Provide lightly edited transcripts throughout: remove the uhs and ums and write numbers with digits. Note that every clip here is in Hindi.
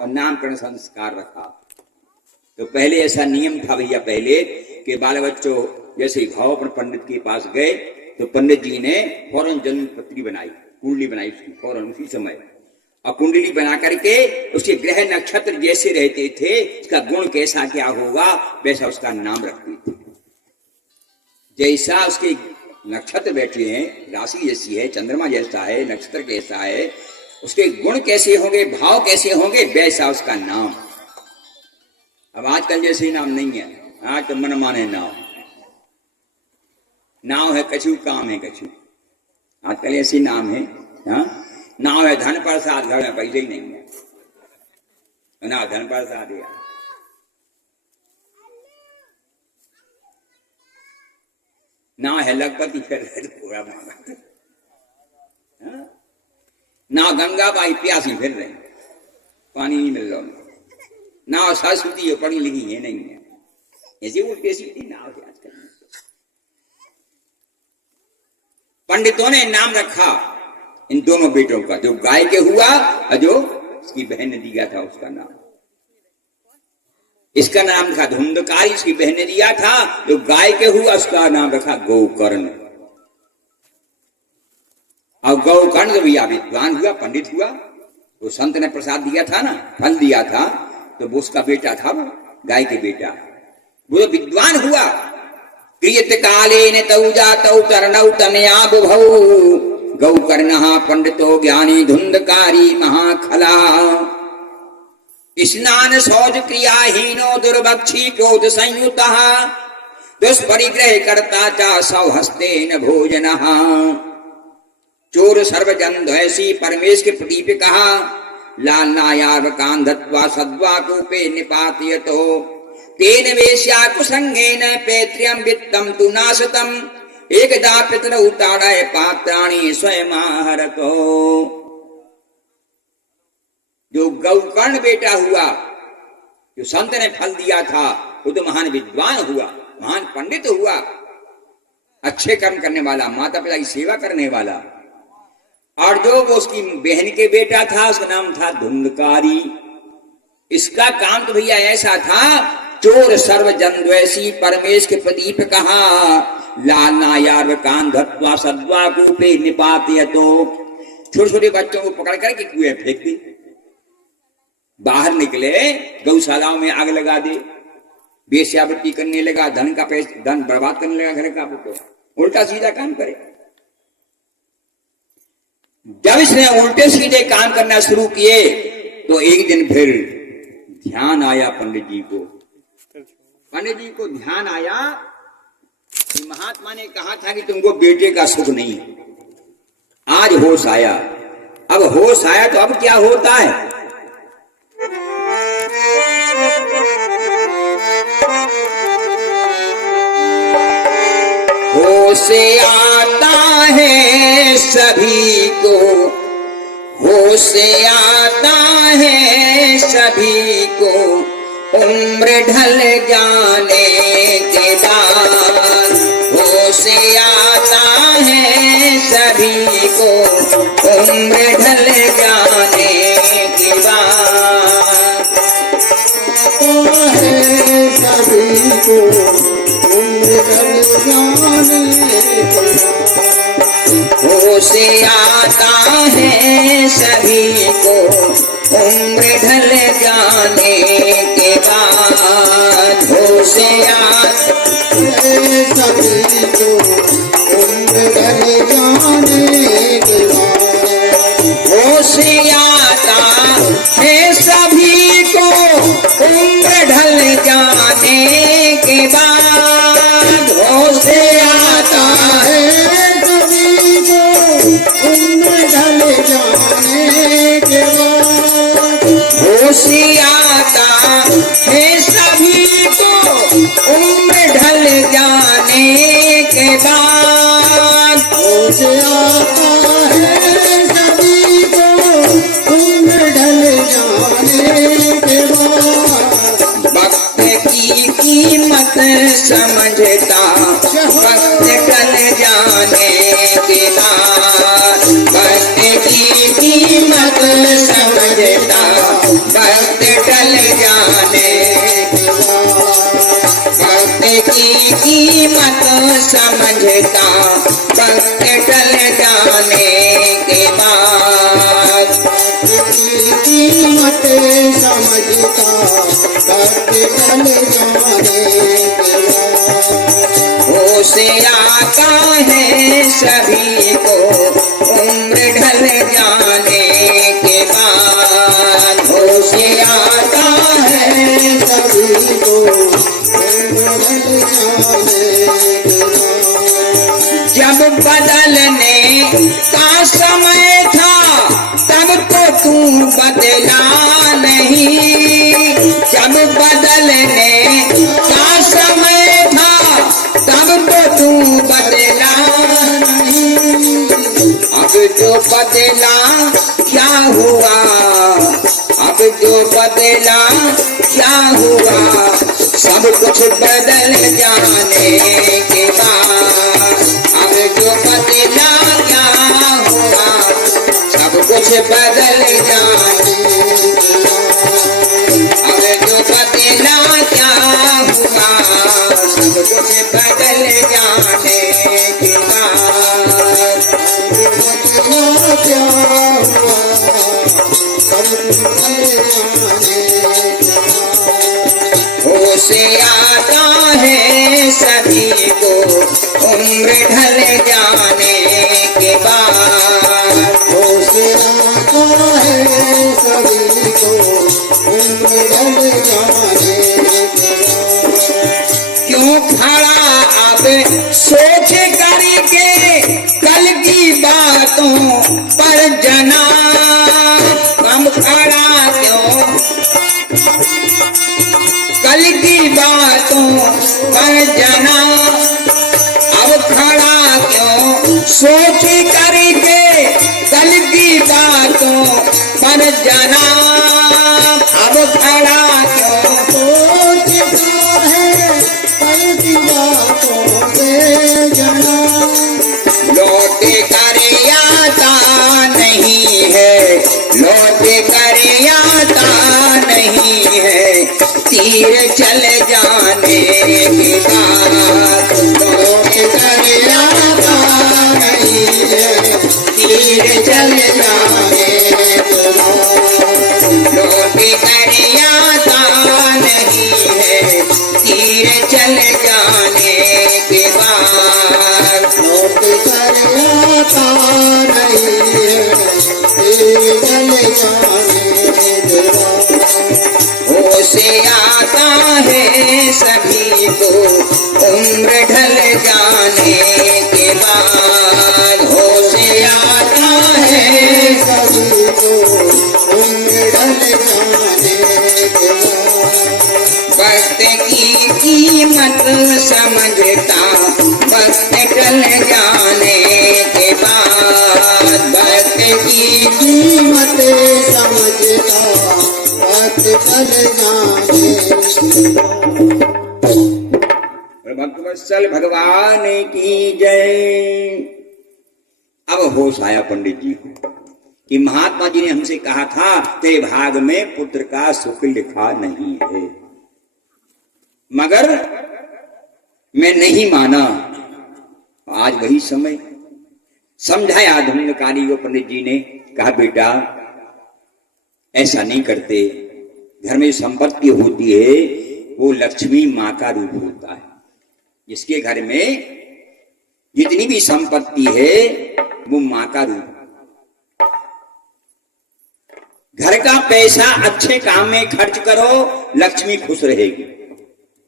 और नामकरण संस्कार रखा। तो पहले ऐसा नियम था भैया पहले कि बाल बच्चों जैसे ही भाव अपन पंडित के पास गए तो पंडित जी ने फौरन जन्म पत्री बनाई, कुंडली बनाई उसकी फौरन उसी समय, और कुंडली बना करके उसके ग्रह नक्षत्र जैसे रहते थे, उसका गुण कैसा क्या होगा वैसा उसका नाम रखते थे। जैसा उसके नक्षत्र बैठे हैं, राशि जैसी है, चंद्रमा जैसा है, नक्षत्र कैसा है, उसके गुण कैसे होंगे, भाव कैसे होंगे, वैसा उसका नाम। अब आजकल जैसे नाम नहीं है, आज तो मन माने नाव है कछु, काम है कछु। आजकल ऐसे नाम है, हाँ, नाव है धन प्रसाद, घर में पैसे ही नहीं है, ना धन प्रसाद है। नाव है लखपति, फिर पूरा मांगा, ना गंगा बाई प्यासी फिर रहे, पानी नहीं मिल रहा, ना सरस्वती है पढ़ी लिखी है नहीं है, ऐसी उल्टी सीधी नाव है आजकल। पंडितों ने नाम रखा इन दोनों बेटों का, जो गाय के हुआ और जो इसकी बहन ने दिया था उसका नाम। इसका नाम था धुंधकारी, इसकी बहन ने दिया था, जो गाय के हुआ उसका नाम रखा गौकर्ण। और गौकर्ण जब भैया विद्वान हुआ, पंडित हुआ, तो संत ने प्रसाद दिया था ना, फल दिया था, तो वो उसका बेटा था, वो गाय के बेटा, वो विद्वान हुआ। क्रियत कालेन तौ जातौ तरणौ तनया बुभौ गौकर्णः पंडितो ज्ञानी धुंधकारी महाखला। स्नान शौच क्रियाहीनो दुर्भक्षी क्रोध संयुतः दुष्परिग्रह कर्ता च सौहस्तेन भोजनः। चोर सर्वजन द्वैषी परमेश के प्रदीप कहा लालनायार कांधत्वा सद्वा कूपे निपातयतो तेन वेश्या कुसंगेन पैत्र्यं वित्तं तु नाशतम् एकदा पितरौ ताड़य पात्राणि स्वयमाहरतो। जो गौकर्ण बेटा हुआ, जो संत ने फल दिया था, वो तो महान विद्वान हुआ, महान पंडित हुआ, अच्छे कर्म करने वाला, माता पिता की सेवा करने वाला। और जो वो उसकी बहन के बेटा था, उसका नाम था धुंधकारी। इसका काम तो भैया ऐसा था, चोर सर्वजन द्वैषी परमेश के प्रदीप कहा लालनायार कांधत्वा सद्वा कूपे निपातयतो। छोटे छोटे बच्चों को पकड़ करके कुएं फेंक दे, बाहर निकले गौशालाओं में आग लगा दे, वेश्यावृत्ति करने लगा, धन बर्बाद करने लगा घर का, तो उल्टा सीधा काम करे। जब इसने उल्टे सीधे काम करना शुरू किए तो एक दिन फिर ध्यान आया पंडित जी को। पंडित जी को ध्यान आया कि महात्मा ने कहा था कि तुमको बेटे का सुख नहीं, आज होश आया। अब होश आया तो अब क्या होता है, होश आता है सभी को, होश आता है सभी को उम्र ढल जाने के बाद। होश आता है सभी को उम्र ढल जाने के बाद। सभी को उम्र ढल जाने के बाद। होश आता है सभी को उम्र ढल जाने के बाद। होश आता है सभी को उम्र ढल जाने के बाद। होश आता है सभी को उम्र ढल जाने के बाद। होश आता है सभी को उम्र ढल जाने के बाद। होश आता है सभी को उम्र ढल जाने के बाद। होश आता है सभी को उम्र ढल जाने के बाद। वक्त की कीमत समझता वक्त टल जाने के बाद। वक्त की कीमत समझता भक्त टल जाने के बाद, भक्त की कीमत समझता भक्त टल जाने के बाद, कीमत समझता भक्त टल जाने के बाद, होश आता है सभी को उम्र ढल जाने के बाद, होश आता है सभी को उम्र ढल जाने के बाद, जब बदलने का समय था तब तो तू बदला नहीं, जब बदलने का समय था तब तो तू बदला नहीं, अब जो बदला क्या हुआ, अब जो बदला क्या हुआ, सब कुछ बदल जाने के बाद, अब जो बदला क्या हुआ, सब कुछ बदल जाने के बाद, अब जो बदला क्या हुआ, सब कुछ बदल जाने के बाद, बदला क्या हुआ सब बदल जाने के बाद, होश आता है सभी को उम्र ढल जाने के बाद, होश आता है सभी को उम्र ढल जाने के बाद, क्यों खड़ा अब सोच करके कल की बातों पर जना, हम खड़ा क्यों कल की बातों पर जना, अब खड़ा क्यों सोच करके कल की बातों पर जना, अब खड़ा क्यों सोचता है कल की बातों से जना, लौट कर आता नहीं है, लौट कर आता नहीं है, तीर चल जाने के बाद, लौट कर आता नहीं है, तीर चल जाने के बाद, लौट कर आता नहीं है, तीर चल जाने के बाद, लौट कर आता नहीं है तेरे जल जाने के बाद, होश आता है सभी को उम्र ढल जाने के बाद, होश आता है सभी को उम्र ढल जाने के बाद, वक्त की कीमत समझता वक्त टल जाने के बाद, वक्त की कीमत समझता वक्त ढल जाने के बाद। भक्तवत्सल भगवान की जय। अब होश आया पंडित जी को कि महात्मा जी ने हमसे कहा था तेरे भाग में पुत्र का सुख लिखा नहीं है, मगर मैं नहीं माना। आज वही समय समझाया धुंधकारी को पंडित जी ने, कहा बेटा ऐसा नहीं करते, घर में संपत्ति होती है वो लक्ष्मी माँ का रूप होता है, जिसके घर में जितनी भी संपत्ति है वो माँ का रूप। घर का पैसा अच्छे काम में खर्च करो, लक्ष्मी खुश रहेगी।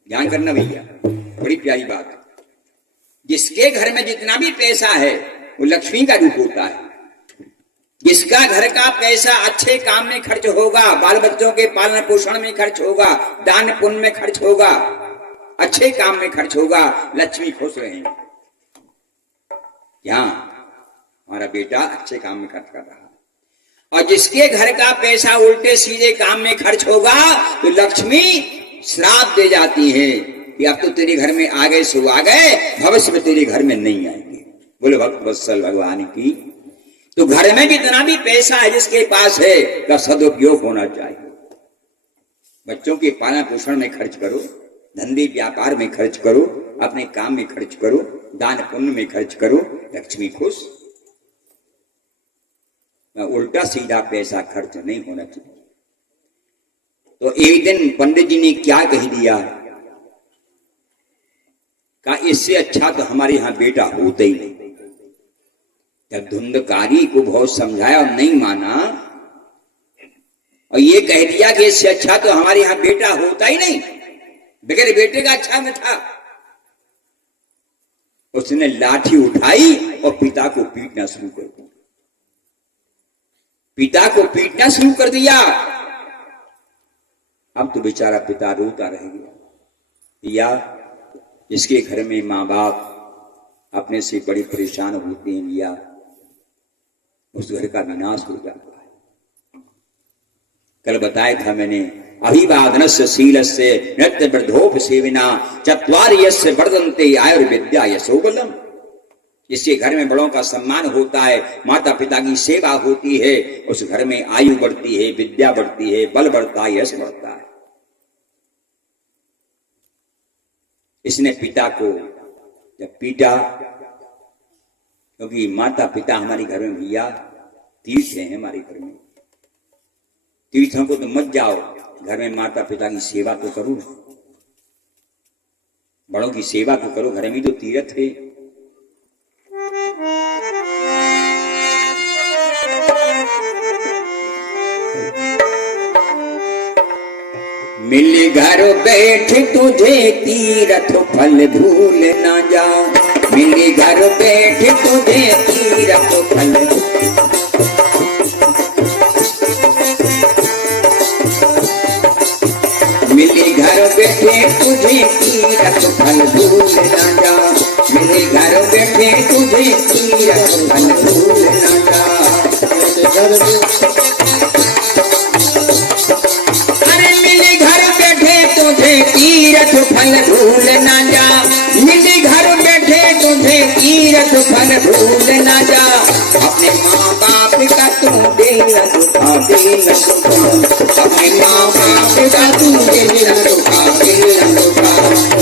ध्यान करना भैया, बड़ी प्यारी बात है। जिसके घर में जितना भी पैसा है वो लक्ष्मी का रूप होता है। जिसका घर का पैसा अच्छे काम में खर्च होगा, बाल बच्चों के पालन पोषण में खर्च होगा, दान पुण्य में खर्च होगा, अच्छे काम में खर्च होगा, लक्ष्मी खुश रहेंगे। क्या हमारा बेटा अच्छे काम में खर्च कर रहा है। और जिसके घर का पैसा उल्टे सीधे काम में खर्च होगा तो लक्ष्मी श्राप दे जाती है कि अब तो तेरे घर में आ गए सो आ गए, भविष्य में तेरे घर में नहीं आएंगे। बोले भक्त वत्सल भगवान की। तो घर में जितना भी पैसा है जिसके पास है का सदुपयोग होना चाहिए। बच्चों के पालन पोषण में खर्च करो, धंधे व्यापार में खर्च करो, अपने काम में खर्च करो, दान पुण्य में खर्च करो, लक्ष्मी खुश। उल्टा सीधा पैसा खर्च नहीं होना चाहिए। तो एक दिन पंडित जी ने क्या कह दिया, कहा इससे अच्छा तो हमारे यहां बेटा होता ही नहीं। जब धुंधकारी को बहुत समझाया और नहीं माना और ये कह दिया कि इससे अच्छा तो हमारे यहां बेटा होता ही नहीं, बगैर बेटे का अच्छा में था, उसने लाठी उठाई और पिता को पीटना शुरू कर दिया। पिता को पीटना शुरू कर दिया। अब तो बेचारा पिता रोता रह गया। या जिसके घर में मां बाप अपने से बड़ी परेशान होते हैं, या उस घर का विनाश हो जाता है। कल बताया था मैंने, अभिवादनस्य शीलस्य नृत्य वृद्धोप सेविना चत्वारि यस्य वर्धन्ते आयुर्विद्या यशोबलम। जिसके घर में बड़ों का सम्मान होता है, माता पिता की सेवा होती है, उस घर में आयु बढ़ती है, विद्या बढ़ती है, बल बढ़ता है, यश बढ़ता है। इसने पिता को जब पीटा, क्योंकि माता पिता हमारे घर में भैया तीर्थ है, हमारे घर में तीर्थों को तो मत जाओ, घर में माता पिता की सेवा तो करो, बड़ों की सेवा तो करो, घर में तो तीर्थ है। मिल घर बैठ तुझे तीरथ फल भूल ना जाओ, मिल घर बैठ तुझे तीरथ फल। मिल घर बैठे तुझे तीरथ फल भूल ना जाओ, मिल घर बैठे तुझे तीरथ फल भूल ना जाओ। तीरथ फल भूल ना जा, मिली घर बैठे तुझे तीरथ फल भूल ना जा। अपने माँ बाप का तू दिल न दुखा, दिल न दुखा, अपने माँ बाप का तू दिल न दुखा, दिल न दुखा,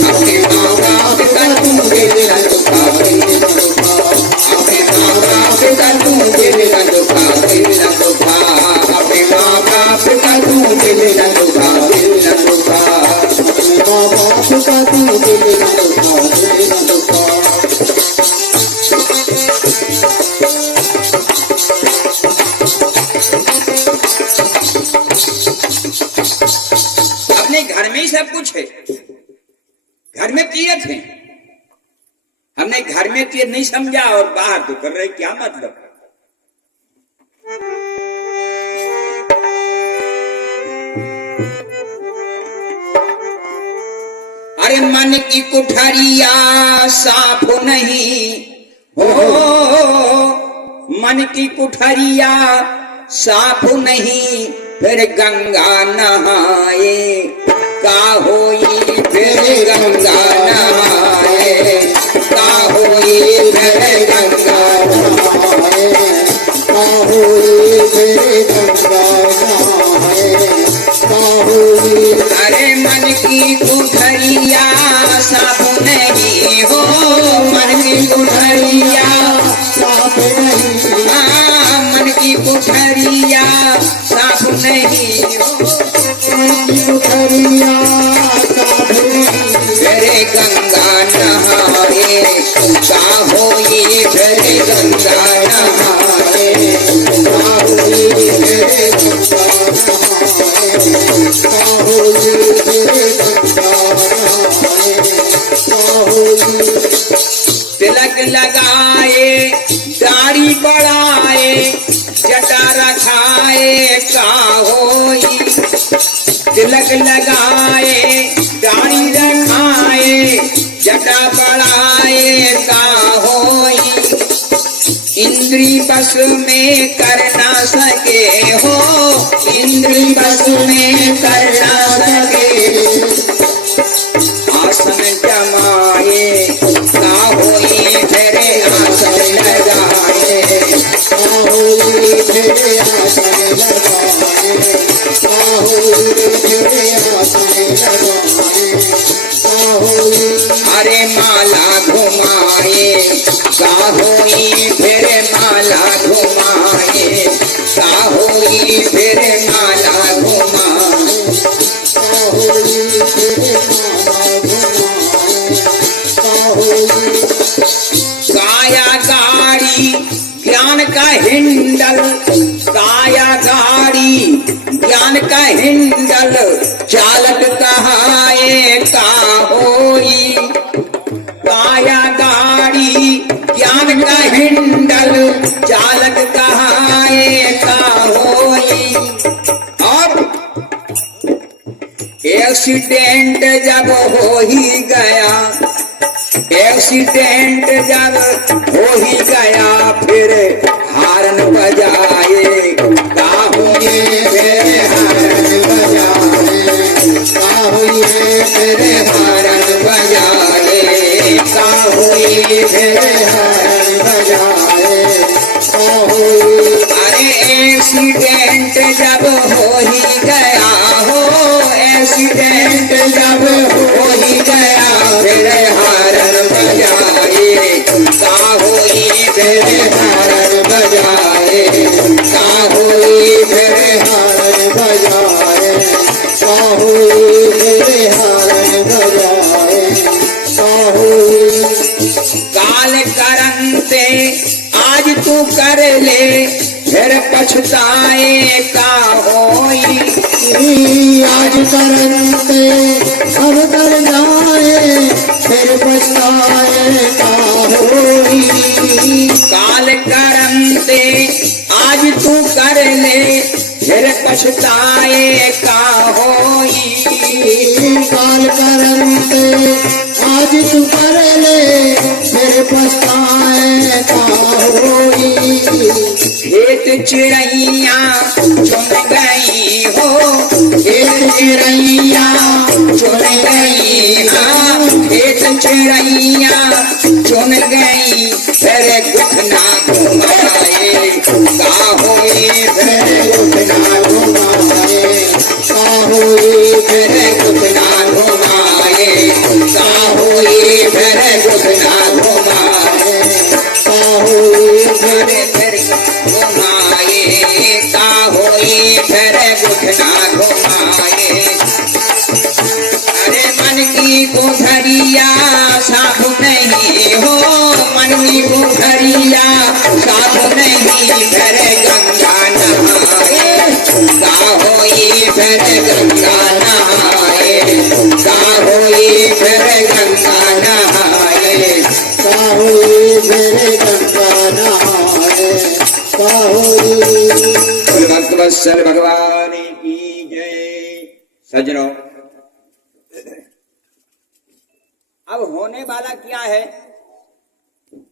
अपने माँ बाप का तू दिल न दुखा, दिल न दुखा, अपने माँ बाप का तू दिल न दुखा, दिल न दुखा, अपने माँ बाप का तू दिल न दुखा, दिल न दुखा, माँ बाप का तू दिल न दुखा, दिल न दुखा। अपने घर में ही सब कुछ है, घर में तीर्थ है। हमने घर में तीर्थ नहीं समझा और बाहर तो कर रहे, क्या मतलब। अरे मन की कुठरिया साफ नहीं हो, मन की कुठरिया साफ नहीं, फिर गंगा नहाए का होई, फिर गंगा नहाए का होई, फिर गंगा नहाए का होई, फिर गंगा नहाए का होई। अरे मन की कुठरिया साफ नहीं हो, मन की कुठरिया साफ नहीं, मन की कुठरिया साफ नहीं हो, मन की कुठरिया साफ नहीं, फिर गंगा नहाए का होई, फिर गंगा नहाए का होई, फिर गंगा नहाए का होई, फिर गंगा नहाए। तिलक लगाए दाढ़ी बढ़ाए जटा रखाए का होई, तिलक लगाए दाढ़ी रखाए जटा बढ़ाए का होई। इंद्री बस में कर ना सके हो, इंद्री बस में कर ना सके, आसन जमाए का होई, फिर आसन लगाए का होई, फिर आसन लगाए का होई, फिर आसने लगाए काहोई अरे माला घुमाए काहोई फिर माला घुमाए काहोई फिर माला घुमाए काहोई फिर माला घुमाए काहोई काया गाड़ी ज्ञान का हिंडल काया गाड़ी ज्ञान का हिंडल चालक कहाए का होई काया गाड़ी ज्ञान का हिंडल चालक कहाए का होई। और एक्सीडेंट जब हो ही गया एक्सीडेंट जब हो ही गया फिर हारन बजाए का होई फिर हारन बजाए का होई फिर हारन बजाए का होई फिर हारन बजाए का होई अरे एक्सीडेंट जब हो ही गया हो एक्सीडेंट जब हो ही गया फिर हारन बजाए का होई फिर हारन बजाए का होई फिर हारन बजाए का होई फिर हारन बजाए का होई काल करंते आज तू कर ले फिर पछताए का होई आज करते अब कर जाए फिर पछताए का होई काल करंते आज तू कर ले फिर पछताए का होई काल करते आज तू कर ले फिर पछताए का होई खेत चिड़ैया चुन गई हो खेत चिड़ैया चुन गई हाँ खेत चिड़ैया चुन गई फिर घुटना घुमाए का होई फिर घुटना घुमाए का होई फिर घुटना घुमाए का होई फिर घुटना घुमाए का होई फिर घुमाए का होई फिर घुटना घुमाए अरे मन की पोखरिया साफ नहीं हो मन की पोखरिया साफ नहीं फिर गंगा नहाए का होई फिर गंगा नहाए का होई फिर गंगा नहाए का होई फिर गंगा नहाए का होई भक्त वत्सल भगवान की जय। सज्जनों अब होने वाला क्या है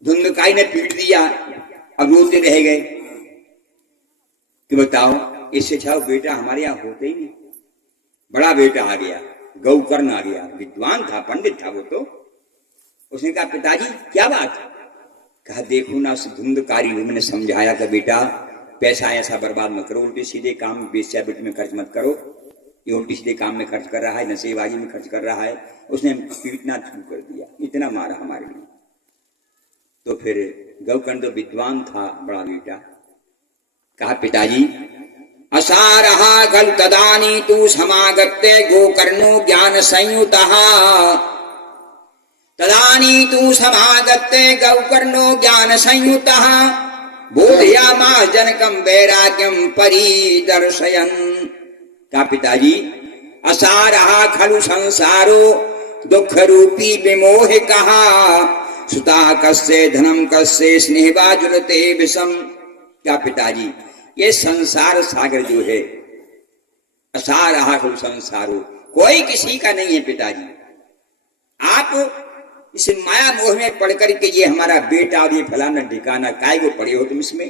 धुंधकाई ने पीट दिया अब रोते रह गए कि बताओ इससे अच्छा बेटा हमारे यहाँ होते ही नहीं बड़ा बेटा आ गया गौकर्ण आ गया विद्वान था पंडित था वो तो उसने कहा पिताजी क्या बात कहा देखो ना उस धुंधकारी मैंने समझाया कि बेटा पैसा ऐसा बर्बाद मत करो उल्टे सीधे काम में बेचा बेटी में खर्च मत करो ये उल्टी सीधे काम में खर्च कर रहा है नशेबाजी में खर्च कर रहा है उसने पीटना शुरू कर दिया इतना मारा हमारे लिए तो फिर गौकर्ण तो विद्वान था बड़ा बेटा कहा पिताजी असारहा खल तदानी तू समागत्ते गोकर्णो ज्ञान संयुतः तदानी तू समागत्ते गौकर्णो ज्ञान संयुतः बोधयामास जनकम वैराग्यम परिदर्शयन् का पिताजी असारहा खलु संसारो दुख रूपी विमोह कहा सुता कस्य धनम कस्य स्नेहवा जुलते विषम क्या पिताजी ये संसार सागर जो है असारहा खलु संसारो कोई किसी का नहीं है पिताजी आप इस माया मोह में पढ़ करके ये हमारा बेटा और ये फलाना ठिकाना काय को पड़े हो तुम इसमें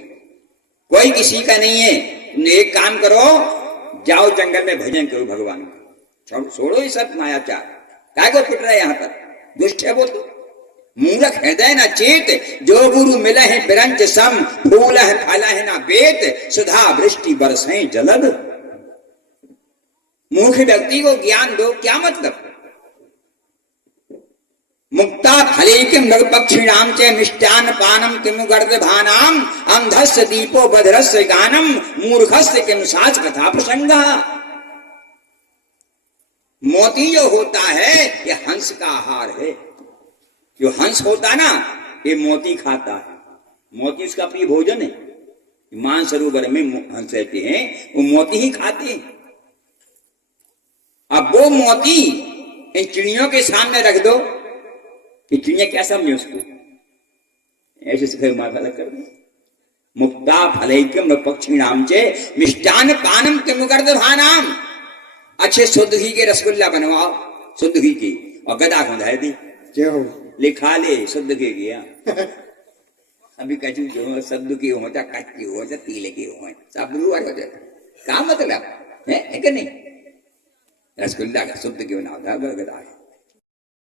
कोई किसी का नहीं है तुम एक काम करो जाओ जंगल में भजन करो भगवान का छोड़ो ये सब मायाचार काय को फिट रहा है यहाँ पर दुष्ट है वो तो मूलक हृदय न चेत जो गुरु मिले हैं बिरंच सम फूल है फल है ना बेत सुधा वृष्टि बरसें जलद मूर्ख व्यक्ति को ज्ञान दो, क्या मतलब? मुक्ता फले किम मृग पक्षिणाम च मिष्टान पानम किम गर्दभानाम अंधस्य दीपो बधरस्य गानम मूर्खस्य किम साच कथा प्रसंगा। मोती जो होता है ये हंस का आहार है। जो हंस होता ना ये मोती खाता है, मोती उसका प्रिय भोजन है। मानसरोवर में हंस रहते हैं, वो मोती ही खाते हैं। अब वो मोती इन चिड़ियों के सामने रख दो, ये चिड़िया क्या समझे उसको? ऐसे से माथा लग कर दो। मुक्ता फलैक्यम पक्षी नाम चे मिष्टान पानम किम गर्दभानाम। अच्छे शुद्ध घी के रसगुल्ला बनवाओ, शुद्ध घी की, और गदा को धर दी, क्यों? लिखा ले शुद्ध घी गया। अभी कचू जो शुद्ध की हो जा, कच्ची हो जा, तीले की हो, सब हो जाता। क्या मतलब है कि नहीं? रसगुल्ला का शुद्ध क्यों ना होता, गदा है।